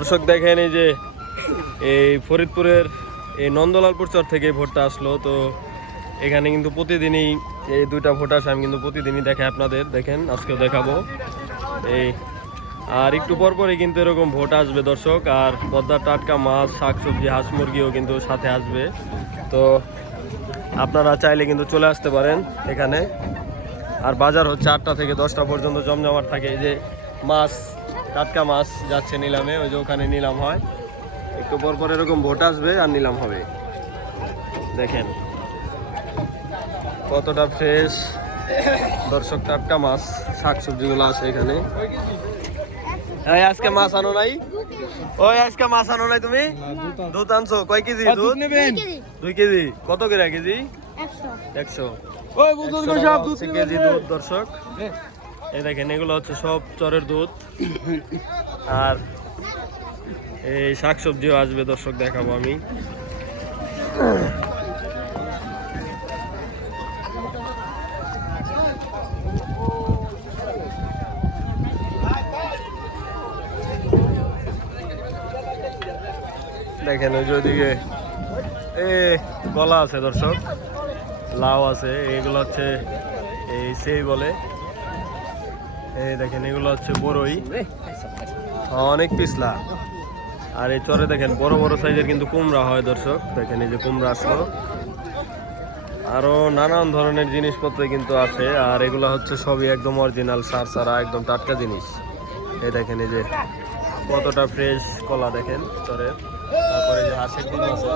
দর্শক দেখেন এই যে এই ফরিদপুরের এই নন্দলালপুর চর থেকে ভোটটা আসলো। তো এখানে কিন্তু প্রতিদিনই এই দুইটা ভোট আসে, আমি কিন্তু প্রতিদিনই দেখে আপনাদের। দেখেন, আজকেও দেখাবো। এই, আর একটু পর পরে কিন্তু এরকম ভোট আসবে দর্শক। আর পদ্মার টাটকা মাছ, শাকসবজি, হাঁস মুরগিও কিন্তু সাথে আসবে। তো আপনারা চাইলে কিন্তু চলে আসতে পারেন এখানে। আর বাজার হচ্ছে আটটা থেকে দশটা পর্যন্ত জমজমাট থাকে। এই যে মাছ টাটকা মাছ যাচ্ছে নিলামে ওই যে ওখানে নিলাম হয়। একটু পর পর এরকম ভোট আসবে আর নিলাম হবে। দেখেন। কতটা ফ্রেশ দর্শক টাটকা মাছ শাক সবজিগুলো আছে এখানে। এই আজকে মাছ আনো নাই? ওই আজকে মাছ আনো নাই তুমি? দুধ আনছো। কয় কেজি দুধ নেবেন। দুই কেজি। কত করে কেজি? একশো। একশো। ওই বুঝুন কেজি দুধ দর্শক। এই দেখেন, এগুলো হচ্ছে সব চরের দুধ। আর এই শাকসবজিও আসবে দর্শক, দেখাবো আমি। দেখেন, ওই ওইদিকে, এ কলা আছে দর্শক, লাউ আছে, এগুলো হচ্ছে এই সেই বলে। এই দেখেন, এগুলো হচ্ছে বড়ই অনেক পিছলা। আর এই চরে দেখেন, বড় বড় সাইজের কিন্তু কুমড়া হয়, দর্শক। দেখেন, এই যে কুমড়া আসলো আরও নানান ধরনের জিনিসপত্র কিন্তু আছে, আর এগুলো হচ্ছে সবই একদম অরিজিনাল সার সারা একদম টাটকা জিনিস। এই দেখেন, এই যে কতটা ফ্রেশ কলা দেখেন চরের তারপরে যে হাঁসের ডিম আছে।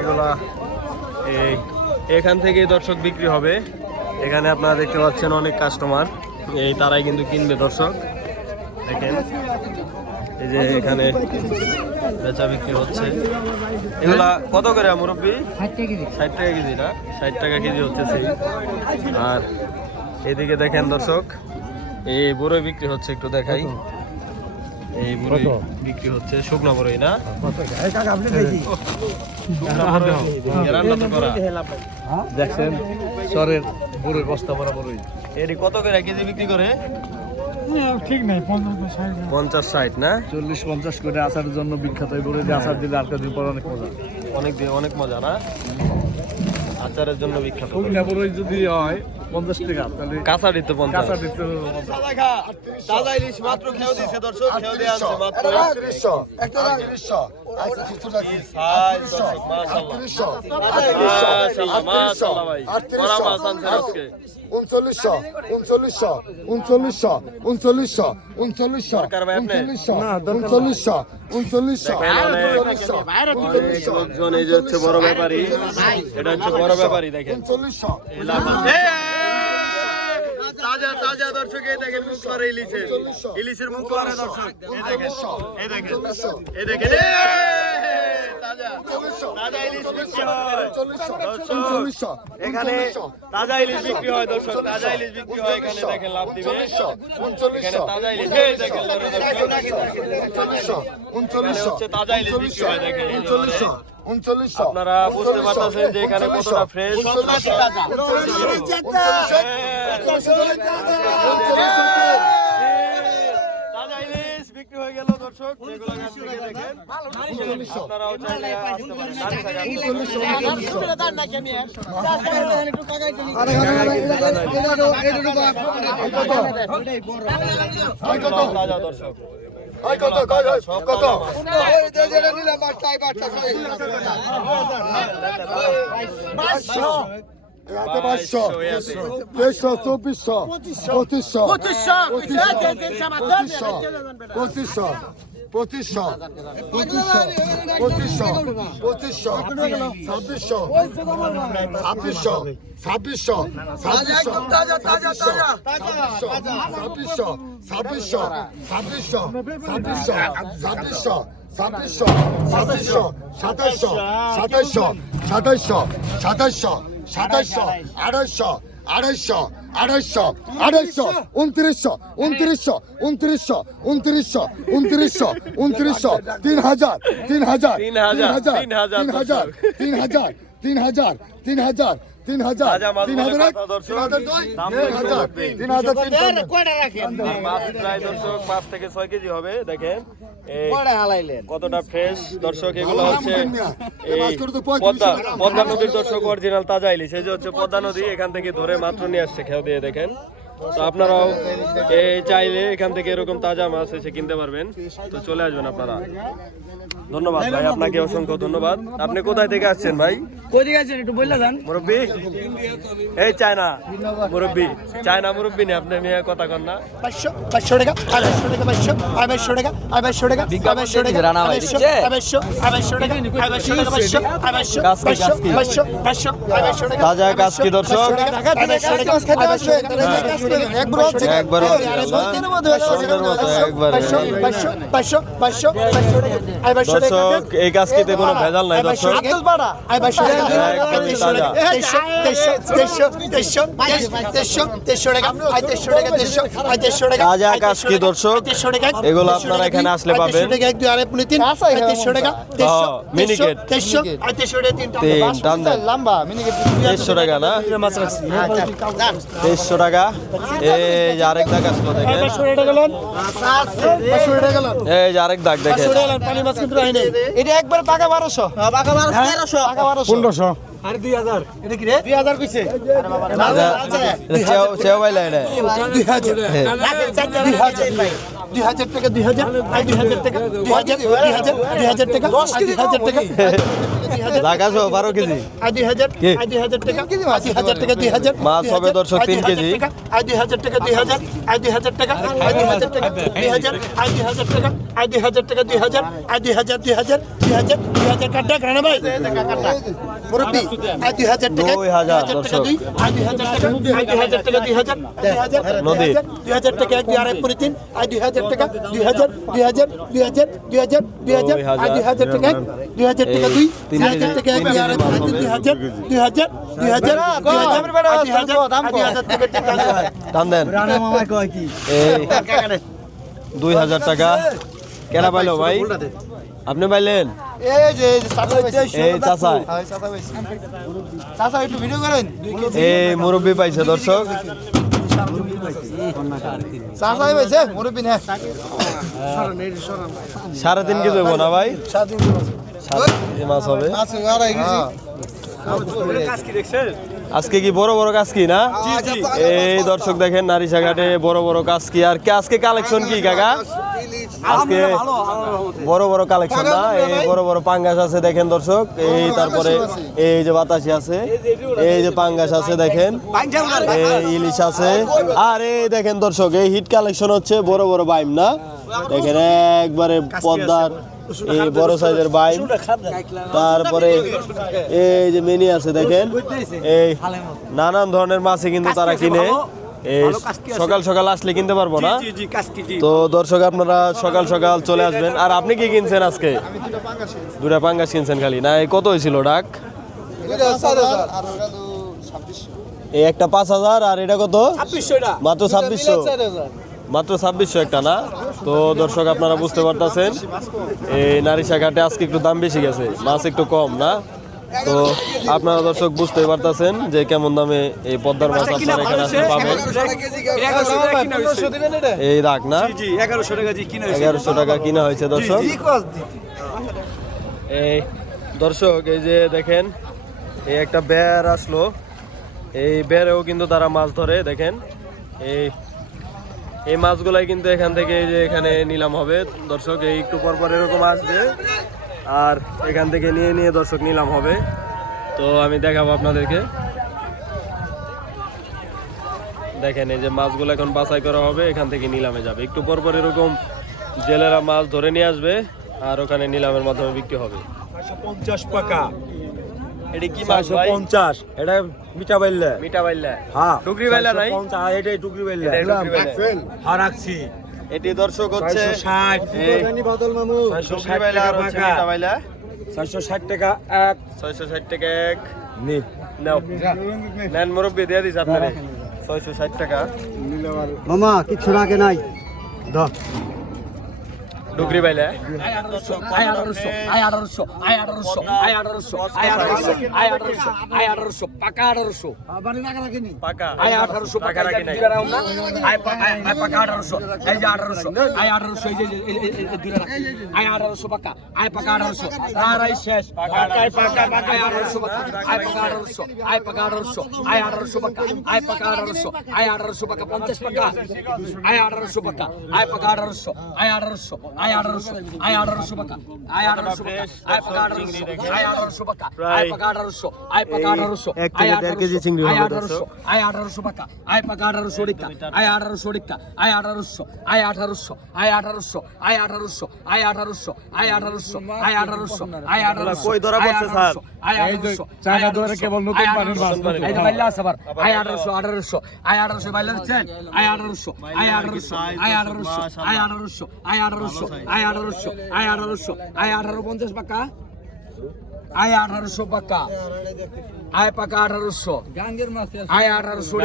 এগুলা এই এখান থেকেই দর্শক বিক্রি হবে। এখানে আপনারা দেখতে পাচ্ছেন অনেক কাস্টমার এই তারাই কিন্তু কিনবে দর্শক। দেখেন এই যে এখানে বেচা বিক্রি হচ্ছে। এগুলা কত করে মুরব্বী? ষাট টাকা কেজি। না? ষাট টাকা কেজি হচ্ছে সেই। আর এদিকে দেখেন দর্শক এই বড়ই বিক্রি হচ্ছে একটু দেখাই। এই বড়ই বিক্রি হচ্ছে শুকনো বড়ই না? তো করা। দেখছেন সরের বড়ই বস্তা ভরা বড়ই এটি কত করে কেজি বিক্রি করে? ঠিক নাই পঞ্চাশ ষাট না? চল্লিশ পঞ্চাশ করে আচারের জন্য বিখ্যাত আচার দিলে আর কদিন পর অনেক মজা। অনেক দিয়ে অনেক মজা না? আচারের জন্য বিখ্যাত। বড়ই যদি হয় পঞ্চাশ টাকা তাহলে কাঁচা দিতে পঞ্চাশ। কাঁচা দিতে তাজা ইলিশ মাত্র খেয়ে দিছে দর্শক খেয়ে দিয়ে মাত্র। উনচল্লিশশো উনচল্লিশশো উনচল্লিশশো উনচল্লিশশো উনচল্লিশশো? উনচল্লিশশো উনচল্লিশশো উনচল্লিশশো উনচল্লিশশো লোকজন এই যে হচ্ছে বড় ব্যাপারী। এটা হচ্ছে বড় ব্যাপারী দেখেন। উনচল্লিশশো এই লাভ আছে। এই, তাজা তাজা দর্শক এই দেখেন মুখ করে ইলিশের। ইলিশের মুখ করে দর্শক। এই দেখেন। এই দেখেন। এই দেখেন এই, তাজা তাজা ইলিশ বিক্রি হয় উনচল্লিশশো এখানে তাজা ইলিশ বিক্রি হয় দর্শক তাজা ইলিশ বিক্রি হয় এখানে দেখেন লাভ দিবে। এখানে তাজা ইলিশ দেখেন উনচল্লিশশো। উনচল্লিশশো। হচ্ছে তাজা ইলিশ বিক্রি হয় দেখেন উনচল্লিশশো। উনচল্লিশশো। আপনারা বুঝতে পারতেছেন যে এখানে কতটা ফ্রেশ বিক্রি হয়ে গেল দর্শক যেগুলো গাছ থেকে দেখেন আপনারাও চাইলে আপনারা দর্শক কত কত কত ওই দে দে নিলাম বাচ্চা বাচ্চা 500 রাতে পাঁচশো দেড়শো চব্বিশশো পঁচিশশো পঁচিশশো পঁচিশশো পঁচিশশো পঁচিশশো পঁচিশশো পঁচিশশো পঁচিশশো ছাব্বিশশো ছাব্বিশশো ছাব্বিশশো ছাব্বিশশো ছাব্বিশশো ছাব্বিশশো ছাব্বিশশো ছাব্বিশশো ছাব্বিশশো ছাব্বিশশো ছাব্বিশশো ছাব্বিশশো সাতাশশো সাতাশশো সাতাশশো সাতাশশো সাতাশশো আড়াইশো আড়াইশো আড়াইশো আড়াইশো উনত্রিশশো উনত্রিশশো উনত্রিশশো উনত্রিশশো উনত্রিশশো উনত্রিশশো তিন হাজার তিন হাজার তিন হাজার, তিন হাজার, তিন হাজার তিন হাজার তিন হাজার তিন হাজার তিন হাজার তিন হাজার এক তিন হাজার দুই তিন হাজার। তিন হাজার তিন পাঁচ থেকে ছয় কেজি হবে দেখেন। কতটা ফ্রেশ দর্শক এগুলো হচ্ছে পদ্মা পদ্মা নদীর দর্শক অরিজিনাল তাজা ইলিশ। এই যে হচ্ছে পদ্মা নদী এখান থেকে ধরে মাত্র নিয়ে আসছে খেয়াল দিয়ে দেখেন। তো আপনারাও চাইলে এখান থেকে এরকম তাজা মাছ এসে কিনতে পারবেন। তো চলে আসবেন আপনারা। ধন্যবাদ ভাই আপনাকে অসংখ্য ধন্যবাদ আপনি কোথায় থেকে আসছেন ভাই কই দিকে আছেন একটু বললে যান মুরব্বী এই চায়না মুরব্বী চায়না মুরব্বী নি আপনি মেয়ে কথা কন না টাকা টাকা টাকা টাকা টাকা টাকা টাকা টাকা তাজা কাজকি দর্শক। আড়াইশো টাকা একবার মতো একবারে। দর্শক এই কাজকিতে কোনো ভেজাল নাই দর্শক তাজা কাজকি দর্শক এগুলো আপনারা এখানে আসলে পাবেন হ্যাঁ, মিনিকেট। তিন টান দেন তেইশশো টাকা না তেইশশো টাকা এই যে আরেক দাগ আসলো দেখেন পাঁচশো টাকা গেলেন পাঁচশো টাকা গেলেন এই যে আরেক দাগ দেখেন নেই এটা একবার পাকা বারোশো। পাকা বারোশো তেরোশো। পাকা বারোশো। পনেরোশো। এটা কি রে? দুই হাজার কইছে। সেও সেও পাইলে দুই হাজার। দুই হাজার। দুই হাজার। টাকা দুই হাজার। দুই হাজার টাকা দুই হাজার দুই হাজার দুই হাজার টাকা। দশ কেজি হাজার টাকা লাগাছো বারো কেজি আয় দুই হাজার কি? আয় দুই হাজার টাকা আয় দুই হাজার টাকা দুই হাজার মাছ দুই হবে হাজার, দর্শক আয় তিন দুই হাজার কেজি। টাকা, আয় দুই হাজার টাকা দুই হাজার আয় দুই হাজার টাকা আয় দুই হাজার টাকা দুই হাজার আয় দুই হাজার টাকা আয় দুই হাজার টাকা দুই হাজার আয় দুই হাজার দুই হাজার দুই হাজার দুই হাজার কাটা রানা ভাই মুরব্বি আয় দুই হাজার টাকা দুই হাজার, টাকা দর্শক। দুই আয় দুই হাজার টাকা আয় দুই হাজার টাকা দুই হাজার দুই হাজার নদী। দুই হাজার টাকা এক দুই আড়াই পুরি তিন আয় দুই হাজার টাকা দুই হাজার দুই হাজার দুই হাজার দুই হাজার দুই হাজার আয় দুই হাজার টাকা এক দুই হাজার টাকা দুই তিন দুই হাজার টাকা এক দুই হাজার টাকা। কেনা পাইলো ভাই? আপনি পাইলেন? এই হ্যাঁ, মুরব্বী পাইছে দর্শক। সাড়ে তিন কেজি না ভাই? আজকে কি বড় বড় কাজ কি না? এই দর্শক দেখেন নারিশাঘাটে বড় বড় কাজ কি? আর আজকে কালেকশন কি, কাকা? আজকে বড় বড় কালেকশন না? এই বড় বড় পাঙ্গাস আছে দেখেন দর্শক। এই তারপরে এই যে বাতাসি আছে, এই যে পাঙ্গাস আছে দেখেন। এই ইলিশ আছে। আর এই দেখেন দর্শক, এই হিট কালেকশন হচ্ছে বড় বড় বাইম না? দেখেন একবারে পদ্মার এই বড় সাইজের বাইম তারপরে এই যে মেনি আছে দেখেন। এই নানান ধরনের মাছই কিন্তু তারা কিনে। এই সকাল সকাল আসলে কিনতে পারব না। তো দর্শক আপনারা সকাল সকাল চলে আসবেন। আর আপনি কি কিনছেন আজকে? দুটা পাঙ্গাস কিনছেন খালি। না এই কত হয়েছিল ডাক? এই একটা পাঁচ হাজার আর এটা কত? মাত্র ছাব্বিশশো। মাত্র ছাব্বিশশো একটা না? তো দর্শক আপনারা বুঝতে পারতেছেন এই নারিশা ঘাটে আজকে একটু দাম বেশি গেছে মাছ একটু কম না? তো আপনারা দর্শক বুঝতে পারতেছেন যে কেমন দামে এই পদ্মার মাছ আপনারা এখানে আসলে পাবেন। এই রাখ না? এগারোশো টাকা কিনা হয়েছে। দর্শক। এই দর্শক এই যে দেখেন এই একটা বের আসলো। এই বেরেও কিন্তু তারা মাছ ধরে দেখেন। এই এই মাছগুলাই কিন্তু এখান থেকে যে এখানে নিলাম হবে। দর্শক, এই একটু পর পর এরকম আসবে। আর এখান থেকে নিয়ে নিয়ে দর্শক নিলাম হবে। তো আমি দেখাবো আপনাদেরকে। দেখেন, এই যে মাছগুলো এখন বাছাই করা হবে, এখান থেকে নিলামে যাবে। একটু পর পর এরকম জেলেরা মাছ ধরে নিয়ে আসবে, আর ওখানে নিলামের মাধ্যমে বিক্রি হবে। পঞ্চাশ এটি কি মাছ ভাই? পঞ্চাশ। এটা মিঠা বাইলে মিঠা বাইলা হ্যাঁ। টুকরি নাই? এটাই টুকরি। আর রাখছি। এটি দর্শক হচ্ছে টাকা আর হচ্ছে মিঠা টাকা এক। ছয়শো ষাট টাকা এক। নি। নাও। নেন মুরব্বী দিয়ে দিস আপনারে। ছয়শো ষাট টাকা। মামা না আগে নাই। ডুগরি বাইলে আয় আঠারোশো আয় আঠারোশো আয় আঠারোশো আয় আঠারোশো আয় আঠারোশো আয় আঠারোশো আয় আঠারোশো পাকা আঠারোশো পাকা আয় আঠারোশো পাকা রাখি নাই আয় পাকা আঠারোশো এই যে আঠারোশো আয় আঠারোশো এই যে দূরে রাখি আয় আঠারোশো পাকা আয় পাকা আঠারোশো তার আই শেষ আয় পাকা পাকা আয় আঠারোশো পাকা আয় পাকা আঠারোশো আয় পাকা আঠারোশো আয় আঠারোশো পাকা আয় পাকা আঠারোশো আয় পঞ্চাশ পাকা আয় আঠারোশো আয় আঠারোশো আয় আঠারোশো আয় আঠারোশো আয় আঠারোশো পাকা আয় আঠারোশো আয় পাকা আঠারোশো আয় আঠারোশো পাকা আয় পাকা আঠারোশো আয় পাকা আঠারোশো আয় চিংড়ি আয় আঠারোশো আয় আঠারোশো পাকা আয় পাকা আঠারোশো টিকা আয় আঠারোশো টিকা আয় আঠারোশো আয় আঠারোশো আয় আঠারোশো আয় আঠারোশো আয় আঠারোশো আয় আঠারোশো আয় আঠারোশো আয় আঠারোশো কই ধরা পড়ছে, স্যার? আয় আঠারোশো চায়না ধরে কেবল নতুন পানির মাছ এই যে বাইলে আবার আয় আঠারোশো আঠারোশো আয় আঠারোশো বাইলে আয় আঠারোশো আয় আঠারোশো আয় আঠারোশো আয় আঠারোশো আয় আঠারোশো আয় আঠারোশো আয় আঠারোশো আয় আঠারো পঞ্চাশ পাকা। আয় আঠারোশো পাকা। আয় পাকা আঠারোশো। আয় আঠারোশো।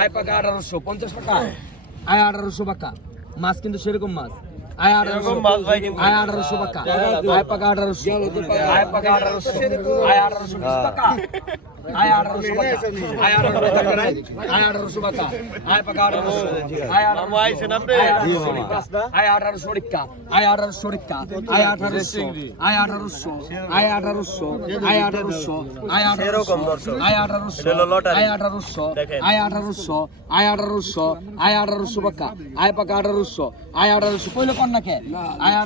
আয় পাকা আঠারোশো পঞ্চাশ পাকা। আয় আঠারোশো পাকা। মাছ কিন্তু সেরকম মাছ। আয় আঠারোশো এরকম মাছ ভাই কিন্তু। আয় আঠারোশো পাকা। আয় পাকা আঠারোশো। আয় পাকা আঠারোশো। আয় আঠারোশো বিশ পাকা। আয় পাকা আঠারোশো টাকা নাই আয় পাকা আয় পাকা আঠারোশো আয় আইছেন আপনি? আঠারোশো আয় আয় আঠারোশো টিকা আয় আয় আঠারোশো আয় আঠারোশো আয় আঠারোশো সেরকম দর্শক। আয় এটা হলো lottery। আয় আঠারোশো দেখেন। আয় আয় আঠারোশো আয় আঠারোশো পাকা আয় পাকা আঠারোশো আয় কর নাকে আয়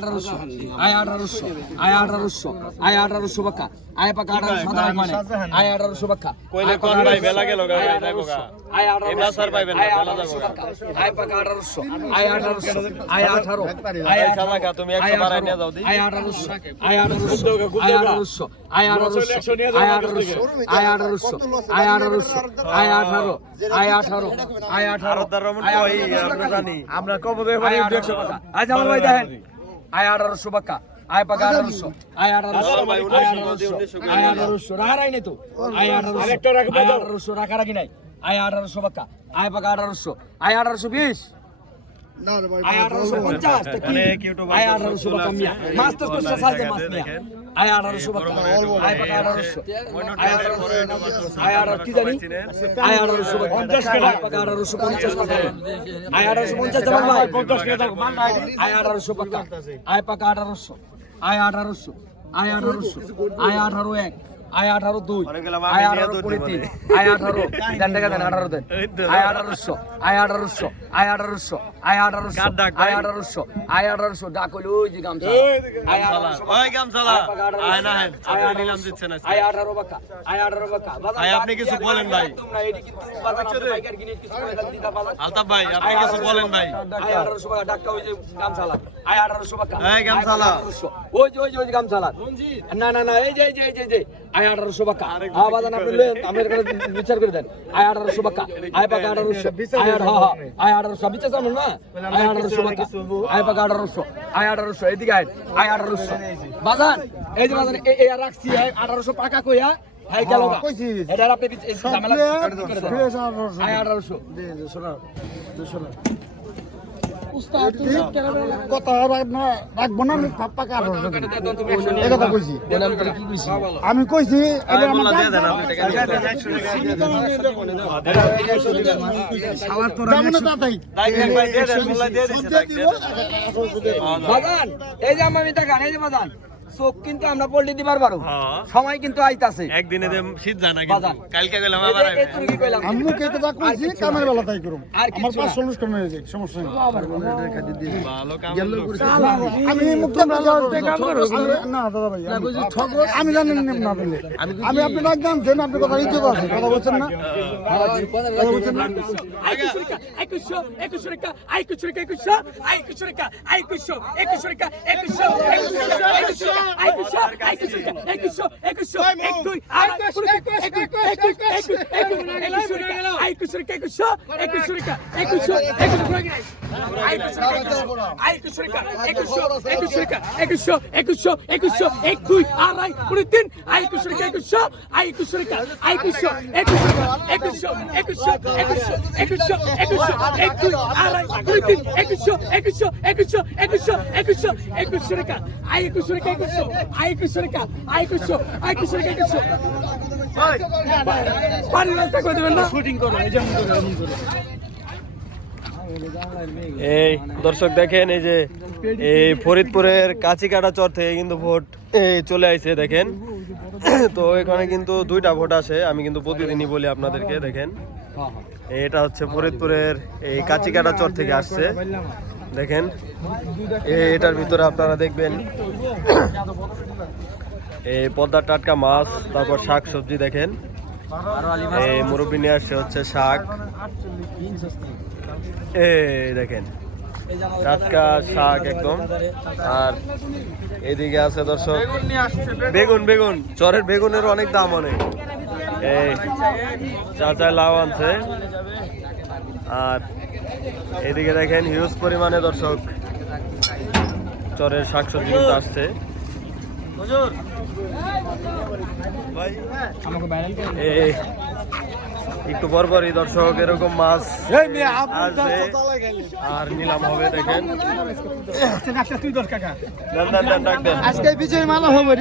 আয় আঠারোশো আয় আঠারোশো পাকা আয় পাকা সাদা মানে আয় পাকা কইলে কোন ভাই বেলা গেল গা আই এবলা স্যার পাইবে না বেলা যাব আই পাকা 1800 আই 1800 আই আই গা তুমি 100 নিয়ে যাও দি আই 1800 আই 1800 আই 1800 আই 1800 আই 1800 আই 1800 আই 1800 আই আই আই রমন আমরা জানি। আমরা 100 আজ আমার ভাই দেখেন। আই 1800 বাক্কা। আয় পাকা আঠারোশো। আয় আঠারোশো। আঠারো ভাই, আয় আঠারোশো। আয় আঠারোশো। রাখারাই নাই তো। আয় আঠারোশো। আয় আঠারোশো রাখারাখি নাই। আয় আঠারোশো পাকা। আয় পাকা আঠারোশো। আয় আঠারোশো বিশ। আয় আঠারোশো পঞ্চাশ। আয় আঠারোশো টাকা মিয়া। মাছ তো সাইজে মাছ মিয়া। আয় আঠারোশো টাকা আয় পাকা আঠারোশো। আয় আঠারোশো আয় আঠারো কি জানি? আয় আঠারোশো পঞ্চাশ পাকা আঠারোশো পঞ্চাশ টাকা আয় আঠারোশো পঞ্চাশ আয় আঠারোশো পাকা। আয় পাকা আঠারোশো। আয় আঠারোশো আয় আঠারোশো আয় আঠারো এক। আয় আঠারো দুই আয় আঠারো কুড়ি তিন। আয় আঠারো দেন টাকা দেন আঠারো দেন। আয় আঠারোশো আয় আঠারোশো আয় আঠারোশো আয় আঠারোশো? আয় আঠারোশো আয় আঠারোশো ডাক হইল ওই যে গামছা আয় আঠারোশো ওই গামছালা, আয় আঠারোশো। আয় না আপনি নিলাম দিচ্ছেন আয় আঠারো বাকা আয় আঠারো বাকা আয় আপনি কিছু বলেন ভাই। বাজার। আলতাফ ভাই আপনি কিছু বলেন ভাই আয় আঠারোশো টাকা ডাক্তার ওই যে গামছালা আয় আঠারোশো টাকা এই গামছালা। ওই যে ওই যে ওই গামছালা না না না এই যে এই যে, এই যে আয় আঠারোশো টাকা হ্যাঁ বাজান আপনি লেন আমি এখানে বিচার করে দেন। আয় আঠারোশো টাকা আয় পাকা আঠারোশো। আয় হ্যাঁ, হ্যাঁ, আয় আঠারোশো। বিচার জানো না? আয় আঠারোশো টাকা আয় পাকা আঠারোশো। আয় আঠারোশো। এদিকে আয়। আয় আঠারোশো। বাজান এই যে বাজান এই রাখছি আঠারোশো পাকা কইয়া হ্যাঁ গেল গা। আপনি ঝামেলা আয় আঠারোশো। শোনো শোনো। কথা রাখব না আমি পাকা কথা কইছি। আমি কইছি বাগান এই যে আমি টাকা এই যে বাগান চোখ কিন্তু আমরা পল্টি দিবার পারো হ্যাঁ। সময় কিন্তু আইতাছে একদিনে যে শীত যায় না কিন্তু। কালকে গেলাম আবার এই তুমি কি কইলাম আমি কে কথা কইছি কামের বেলা তাই করুম আর আমার কিছু পাঁচ না। টাকা হয়ে যায় সমস্যা নেই ভালো কাম আমি মুক্ত না কাম করো না দাদা ভাই আমি- আমি জানি না না পেলে আমি আপনি ডাক জানছেন আপনি কথা ইজ্জত আছে কথা বলছেন না কথা বলছেন না একুশশো একুশশো টাকা একুশশো টাকা একুশশো একুশশো টাকা একুশশো একুশশো টাকা একুশশো একুশশো একুশশো একুশশো একুশশো টাকা একুশশো একুশশো এক দুই আড়াই একুশ একুশ একুশ একুশ একুশ একুশশো টাকা একুশশো রেখা। একুশশো একুশশো রেখা। একুশশো একুশশো একুশশো একুশশো এক দুই আড়াই কুড়ি তিন আই একুশশো টাকা একুশশো আই একুশশো একুশশো একুশশো একুশশো একুশশো একুশশো একুশশো এক দুই আড়াই দুই তিন একুশশো একুশশো একুশশো একুশশো একুশশো একুশশো টাকা আই একুশশো টাকা একুশশো আই একুশশো আই একুশশো আই একুশশো টাকা একুশশো পানি রাস্তা করে দেবেন না শুটিং করো এই যেমন করে এমন করে এই দর্শক দেখেন এই যে এই ফরিদপুরের কাঁচিকাটা চর থেকে কিন্তু ভোট এই চলে আইছে দেখেন তো এখানে কিন্তু দুইটা ভোট আসে আমি কিন্তু প্রতিদিনই বলি আপনাদেরকে, দেখেন। এটা হচ্ছে ফরিদপুরের এই কাঁচিকাটা চর থেকে আসছে, দেখেন। এটার ভিতরে আপনারা দেখবেন, এই পদ্মার টাটকা মাছ, তারপর শাক সবজি, দেখেন। এই মুরব্বী নিয়ে আসছে হচ্ছে শাক। এই, দেখেন। টাটকা শাক একদম। আর এদিকে আছে দর্শক, বেগুন বেগুন। চরের বেগুনের অনেক দাম অনেক। এই চাচা লাউ আনছে। আর এদিকে দেখেন হিউজ পরিমাণে দর্শক চরের শাকসবজি কিন্তু আসছে। এই একটু পর পরই দর্শক এরকম মাছ আর নিলাম হবে দেখেন। আজকে বিজয় মালা হবে?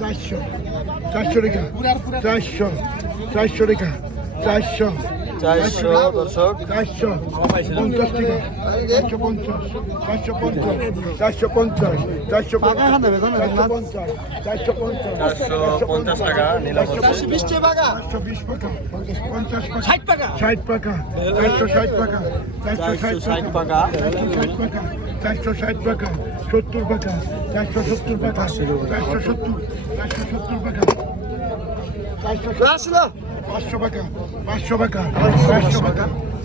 চারশো। চারশো। টাকা চারশো। চারশো টাকা। চারশো। চারশো দর্শক। চারশো। পঞ্চাশ। টাকা চারশো পঞ্চাশ। চারশো পঞ্চাশ। চারশো পঞ্চাশ। চারশো পঞ্চাশ। চারশো পঞ্চাশ। চারশো পঞ্চাশ চারশো পঞ্চাশ টাকা। চারশো বিশ টাকা। পঞ্চাশ টাকা। ষাট টাকা। ষাট টাকা। চারশো ষাট টাকা। চারশো ষাট ষাট টাকা। টাকা। চারশো ষাট টাকা। চারশো ষাট টাকা। সত্তর টাকা। চারশো সত্তর টাকা। চারশো সত্তর। চারশো সত্তর টাকা। পাঁচশো টাকা পাঁচশো টাকা পাঁচশো টাকা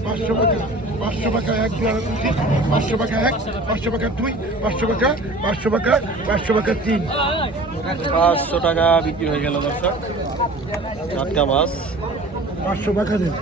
পাঁচশো টাকা পাঁচশো টাকা এক পাঁচশো টাকা এক পাঁচশো টাকা দুই পাঁচশো টাকা পাঁচশো টাকা পাঁচশো টাকা তিন। পাঁচশো টাকা বিক্রি হয়ে গেল দর্শক টাটকা মাছ। পাঁচশো টাকা দেন।